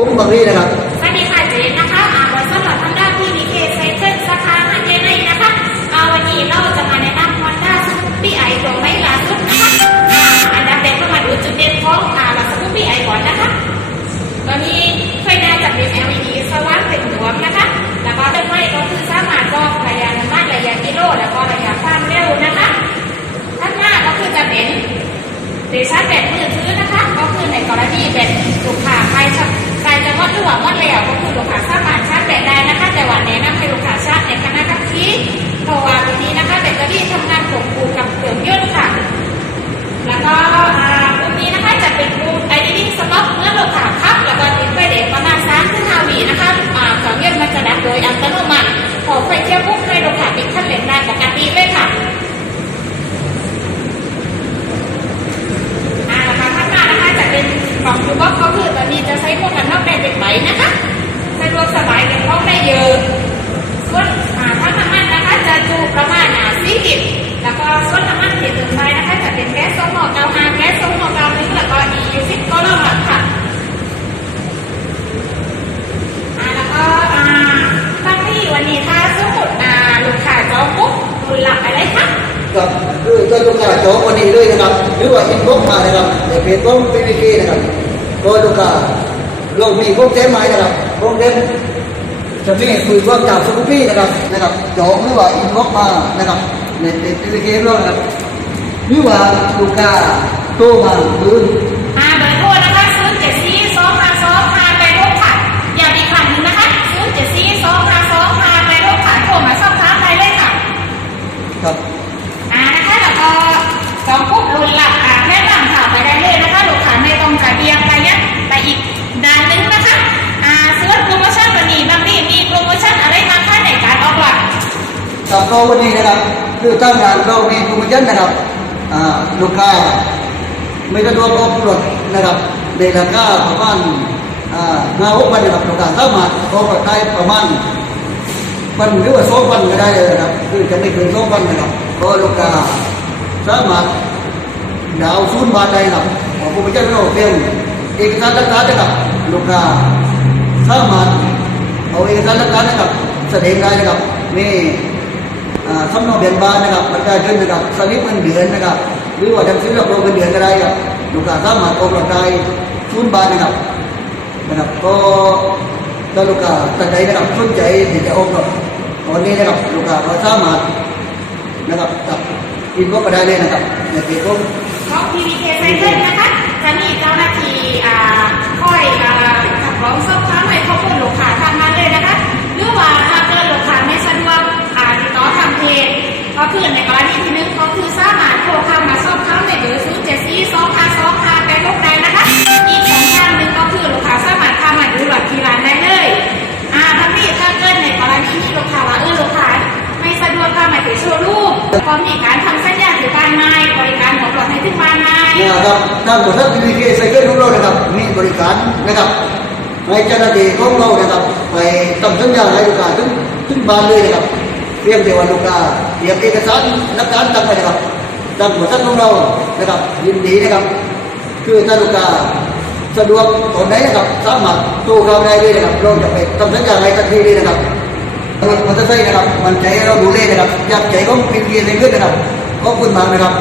ผมบางรีนะครับ กล่องยูบ็อกก็คือตอนนี้จะใช้พวกกันนอกได้เป็นใบนะคะสะดวกสบายเก็บของได้เยอะส่วนถ้าน้ำมันนะคะจะจูประมาณสี่ลิตรแล้วก็ส่วนน้ำมันเทถึงไปนะคะ จะเป็นแก๊สโซฮอล์เกาห้าแก๊สโซฮอล์เกาหนึ่งแล้วก็ EU สิบก็รอดค่ะแล้วก็อ่าตั้งที่วันนี้ถ้าสมมติอ่าลูกค้าจองปุ๊บคุณหลับอะไรคะกับคือถ้าลูกค้าจองวันนี้เลยนะครับ หรือว่าอินบ็อกซ์มานะครับในเพจของพีพีเคนะครับ ก็ลูกค้าเรามีพวกเจ้ไม้นะครับพวกเจ้จะมีคุยร่วมจากสกูปปี้นะครับนะครับจองหรือว่าอินบ็อกซ์มานะครับในในพีพีเคเรานะครับหรือว่าลูกค้าโทรมาหรืออ่าเบอร์โทรนะคะศูนย์เจ็ดสี่สองห้าสองห้าแปดหกค่ะย้ำอีกครั้งหนึ่งนะคะศูนย์เจ็ดสี่สองห้าสองห้าแปดหกค่ะโทรมาสอบถามได้เลยค่ะครับอ่านะคะแล้วก็สองปุ๊ ครับก็วันนี้นะครับคือตั้งงานเรามีโปรโมชั่นนะครับลูกค้าไม่สะดวกออกรถนะครับในราคาประมาณอ่าห้าหกพันนะครับลูกค้าสามารถออกรถได้ประมาณพันหรือว่าสองพันก็ได้เลยนะครับ คือจะไม่เกินสองพันนะครับก็ลูกค้าสามารถดาวน์ศูนย์บาทได้ครับของโปรโมชั่นเราเพียงเอกสารหลักฐานนะครับลูกค้าสามารถเอาเอกสารหลักฐานนะครับแสดงได้นะครับนี่ สำเนาเบียนบานนะครับประชาชนนะครับสลิปเงินเดือนนะครับ หรือว่าทำซื้อรับรองเงินเดือนก็ได้ครับลูกค้าสามารถโอนรับได้ศูนย์บาทนะครับนะครับก็ถ้าลูกค้าท่านใดนะครับสนใจที่จะโอนกับตอนนี้นะครับลูกค้าก็สามารถนะครับตัดอินก็ได้เลยนะครับในเพจของของ PVK Cycle นะคะจะมีเจ้าหน้าที่อ่าคอยอ่าขับร้องสอบ ว์รูมก็มีการทำสัญญาถือการไม้บริการของเราให้ถึงบ้านไม้นะครับทางบริษัทพีพีเคไซเคิลของเรานะครับ มีบริการนะครับให้เจ้าหน้าที่ของเรานะครับไปทำสัญญาให้ลูกค้าถึงถึงบ้านเลยนะครับเพียงแต่ว่าลูกค้าเรียมเอกสารหลักฐานต่างไปนะครับทางบริษัทของเรานะครับยินดีนะครับ คือถ้าลูกค้าสะดวกตอนไหนนะครับสามารถโทรเข้าได้เลยนะครับเราจะไปทำสัญญาให้ทันทีเลยนะครับ มอเตอร์ไซค์นะครับ มันใจเราดูเลยนะครับอยากใจของพีพีไซเคิลนะครับขอบคุณมากนะครับ